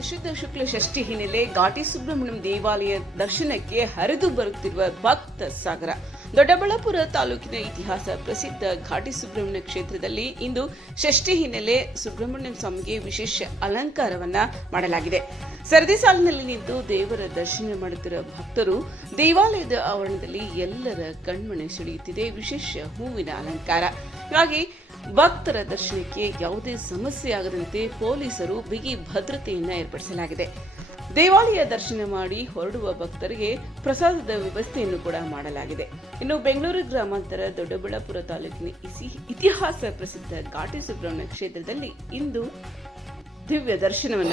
ಶುದ್ಧ ಶುಕ್ಲ ಷಷ್ಠಿ ಹಿನ್ನೆಲೆ ಘಾಟಿ ಸುಬ್ರಹ್ಮಣ್ಯಂ ದೇವಾಲಯ ದರ್ಶನಕ್ಕೆ ಹರಿದು ಬರುತ್ತಿರುವ ಭಕ್ತ ಸಾಗರ. ದೊಡ್ಡಬಳ್ಳಾಪುರ ತಾಲೂಕಿನ ಇತಿಹಾಸ ಪ್ರಸಿದ್ಧ ಘಾಟಿ ಸುಬ್ರಹ್ಮಣ್ಯ ಕ್ಷೇತ್ರದಲ್ಲಿ ಇಂದು ಷಷ್ಠಿ ಹಿನ್ನೆಲೆ ಸುಬ್ರಹ್ಮಣ್ಯಂ ಸ್ವಾಮಿಗೆ ವಿಶೇಷ ಅಲಂಕಾರವನ್ನ ಮಾಡಲಾಗಿದೆ. ಸರದಿ ಸಾಲಿನಲ್ಲಿ ನಿಂತು ದೇವರ ದರ್ಶನ ಮಾಡುತ್ತಿರುವ ಭಕ್ತರು ದೇವಾಲಯದ ಆವರಣದಲ್ಲಿ ಎಲ್ಲರ ಕಣ್ಮಣೆ ಸೆಳೆಯುತ್ತಿದೆ ವಿಶೇಷ ಹೂವಿನ ಅಲಂಕಾರ. ಹೀಗಾಗಿ ಭಕ್ತರ ದರ್ಶನಕ್ಕೆ ಯಾವುದೇ ಸಮಸ್ಯೆ ಆಗದಂತೆ ಪೊಲೀಸರು ಬಿಗಿ ಭದ್ರತೆಯನ್ನು ಏರ್ಪಡಿಸಲಾಗಿದೆ. ದೇವಾಲಯ ದರ್ಶನ ಮಾಡಿ ಹೊರಡುವ ಭಕ್ತರಿಗೆ ಪ್ರಸಾದದ ವ್ಯವಸ್ಥೆಯನ್ನು ಕೂಡ ಮಾಡಲಾಗಿದೆ. ಇನ್ನು ಬೆಂಗಳೂರು ಗ್ರಾಮಾಂತರ ದೊಡ್ಡಬಳ್ಳಾಪುರ ತಾಲೂಕಿನ ಇತಿಹಾಸ ಪ್ರಸಿದ್ಧ ಘಾಟಿ ಸುಬ್ರಹ್ಮಣ್ಯ ಕ್ಷೇತ್ರದಲ್ಲಿ ಇಂದು ದಿವ್ಯ ದರ್ಶನವನ್ನ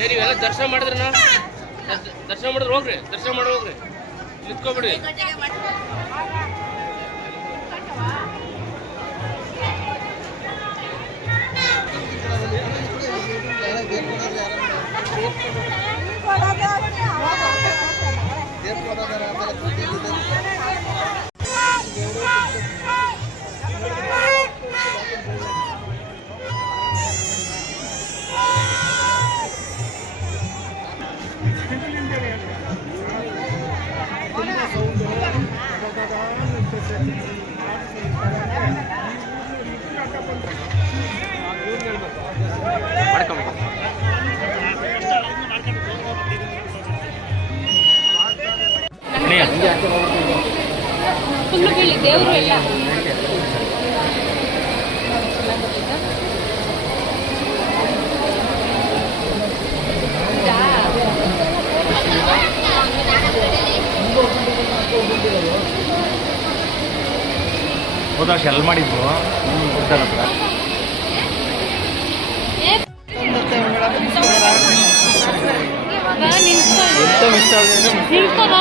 ಏ ನೀವೆಲ್ಲ ದರ್ಶನ ಮಾಡಿದ್ರನ ದರ್ಶನ ಮಾಡಿದ್ರೆ ಹೋಗ್ರಿ ದರ್ಶನ ಮಾಡಿ ಹೋಗ್ರಿ ನಿಂತ್ಕೊಬಿಡಿ ಮಾಡ್ಕೊಂಬಿಡಿ ಫುಲ್ಲು ಬೀಳಿ ದೇವರು ಎಲ್ಲ. ಹೋದ ವರ್ಷ ಎಲ್ಲಿ ಮಾಡಿದ್ರು ಗುಡ್ಡದ ಹತ್ರ ನಿಂತ್ಕೋ. ನಿಂತ್ಕೋ ಬಾ